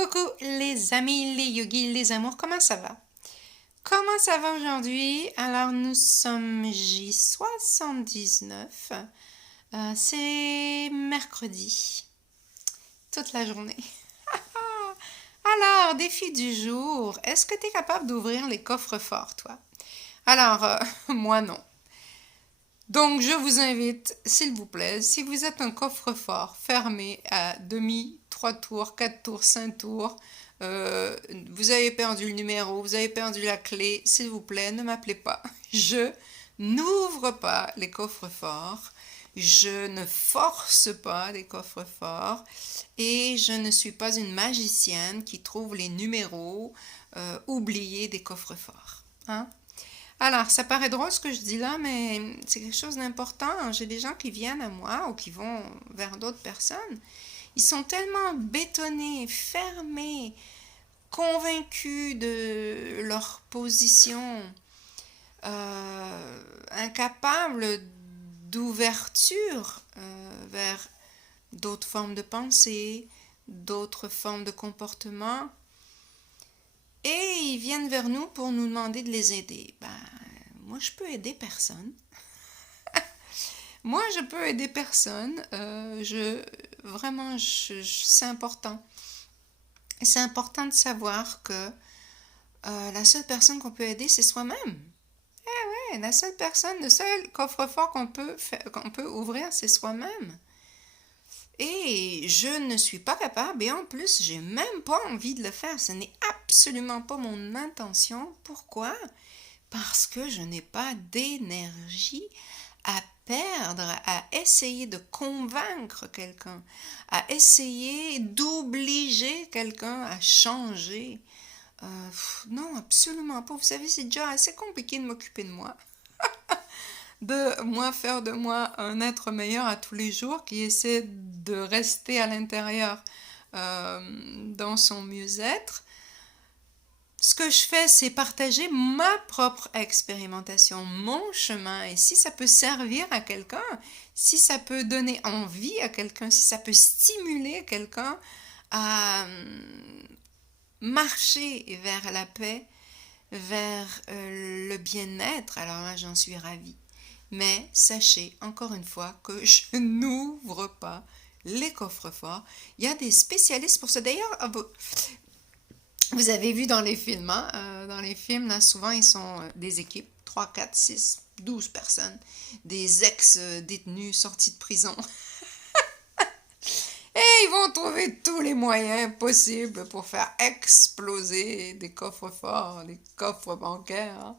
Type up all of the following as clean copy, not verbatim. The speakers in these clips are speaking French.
Coucou les amis, les yogis, les amours, comment ça va? Comment ça va aujourd'hui? Alors nous sommes J79, c'est mercredi, toute la journée. Alors, défi du jour, est-ce que tu es capable d'ouvrir les coffres forts, toi? Alors, moi non. Donc, je vous invite, s'il vous plaît, si vous êtes un coffre-fort fermé à demi, 3 tours, 4 tours, 5 tours, vous avez perdu le numéro, vous avez perdu la clé, s'il vous plaît, ne m'appelez pas. Je n'ouvre pas les coffres-forts, je ne force pas les coffres-forts et je ne suis pas une magicienne qui trouve les numéros oubliés des coffres-forts. Hein? Alors, ça paraît drôle ce que je dis là, mais c'est quelque chose d'important. J'ai des gens qui viennent à moi ou qui vont vers d'autres personnes. Ils sont tellement bétonnés, fermés, convaincus de leur position, incapables d'ouverture vers d'autres formes de pensée, d'autres formes de comportement. Et ils viennent vers nous pour nous demander de les aider. Ben, moi, je peux aider personne. Moi, je peux aider personne. Vraiment, c'est important. C'est important de savoir que la seule personne qu'on peut aider, c'est soi-même. Ouais, la seule personne, le seul coffre-fort qu'on peut ouvrir, c'est soi-même. Et je ne suis pas capable, et en plus, j'ai même pas envie de le faire. Ce n'est absolument pas mon intention. Pourquoi? Parce que je n'ai pas d'énergie à perdre, à essayer de convaincre quelqu'un, à essayer d'obliger quelqu'un à changer. Non, absolument pas. Vous savez, c'est déjà assez compliqué de m'occuper de moi. De moi faire de moi un être meilleur à tous les jours qui essaie de rester à l'intérieur dans son mieux-être. Ce que je fais, c'est partager ma propre expérimentation, mon chemin. Et si ça peut servir à quelqu'un, si ça peut donner envie à quelqu'un, si ça peut stimuler quelqu'un à marcher vers la paix, vers le bien-être, alors là, j'en suis ravie. Mais sachez encore une fois que je n'ouvre pas les coffres-forts. Il y a des spécialistes pour ça. D'ailleurs, vous avez vu dans les films, hein? Dans les films, là, souvent, ils sont des équipes, 3, 4, 6, 12 personnes, des ex-détenus sortis de prison. Et ils vont trouver tous les moyens possibles pour faire exploser des coffres forts, des coffres bancaires. Hein.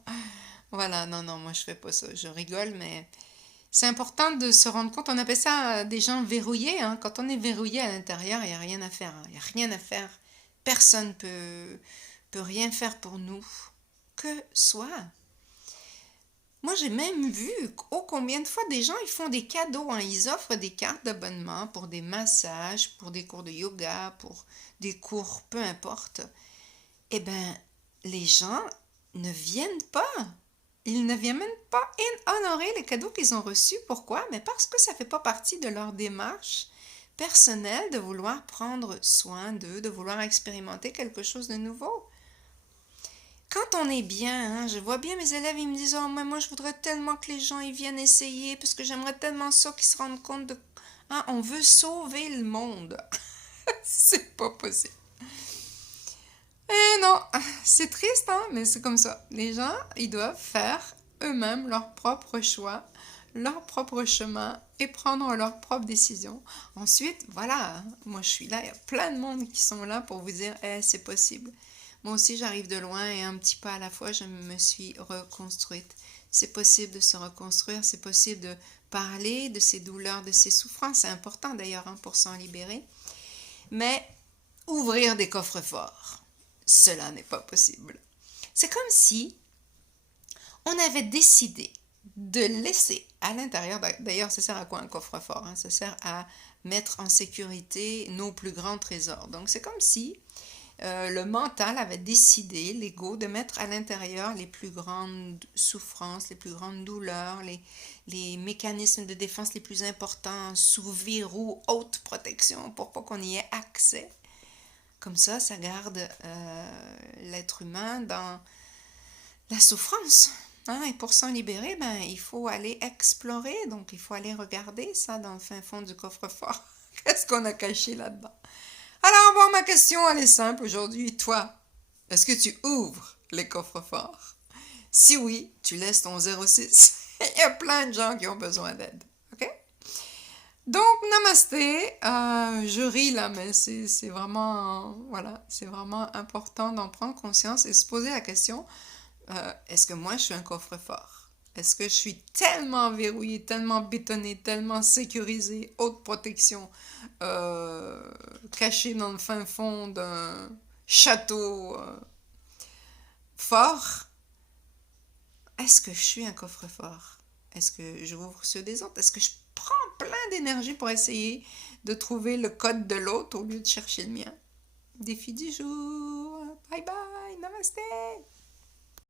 Voilà, non, non, moi je fais pas ça. Je rigole, mais c'est important de se rendre compte. On appelle ça des gens verrouillés. Hein. Quand on est verrouillé à l'intérieur, il n'y a rien à faire. Hein. Il n'y a rien à faire. Personne peut rien faire pour nous que soi. Moi, j'ai même vu combien de fois des gens ils font des cadeaux. Hein. Ils offrent des cartes d'abonnement pour des massages, pour des cours de yoga, pour des cours, peu importe. Eh bien, les gens ne viennent pas. Ils ne viennent même pas honorer les cadeaux qu'ils ont reçus. Pourquoi? Mais parce que ça ne fait pas partie de leur démarche personnelle de vouloir prendre soin d'eux, de vouloir expérimenter quelque chose de nouveau. Quand on est bien, hein, je vois bien mes élèves, ils me disent « Oh, mais moi, je voudrais tellement que les gens ils viennent essayer, parce que j'aimerais tellement ça qu'ils se rendent compte de... Hein, on veut sauver le monde. » C'est pas possible. Eh non, c'est triste, hein, mais c'est comme ça. Les gens, ils doivent faire eux-mêmes leur propre choix, leur propre chemin et prendre leurs propres décisions. Ensuite, voilà, hein, moi je suis là, il y a plein de monde qui sont là pour vous dire eh, c'est possible. Moi aussi, j'arrive de loin et un petit pas à la fois, je me suis reconstruite. C'est possible de se reconstruire, c'est possible de parler de ses douleurs, de ses souffrances. C'est important d'ailleurs hein, pour s'en libérer. Mais ouvrir des coffres forts, cela n'est pas possible. C'est comme si on avait décidé de laisser à l'intérieur, d'ailleurs ça sert à quoi un coffre-fort? Hein? Ça sert à mettre en sécurité nos plus grands trésors. Donc c'est comme si le mental avait décidé, l'ego, de mettre à l'intérieur les plus grandes souffrances, les plus grandes douleurs, les mécanismes de défense les plus importants sous verrou, haute protection, pour pas qu'on y ait accès. Comme ça garde l'être humain dans la souffrance. Hein? Et pour s'en libérer, il faut aller explorer. Donc, il faut aller regarder ça dans le fin fond du coffre-fort. Qu'est-ce qu'on a caché là-dedans? Alors, bon, ma question, elle est simple aujourd'hui. Toi, est-ce que tu ouvres les coffres-forts? Si oui, tu laisses ton 06. Il y a plein de gens qui ont besoin d'aide. OK? Donc, namasté. Je ris là, mais c'est vraiment, voilà, c'est vraiment important d'en prendre conscience et se poser la question, est-ce que moi, je suis un coffre-fort? Est-ce que je suis tellement verrouillée, tellement bétonnée, tellement sécurisée, haute protection, cachée dans le fin fond d'un château fort? Est-ce que je suis un coffre-fort? Est-ce que j'ouvre ceux des autres? Est-ce que je prends plein d'énergie pour essayer de trouver le code de l'autre au lieu de chercher le mien? Défi du jour. Bye bye. Namasté.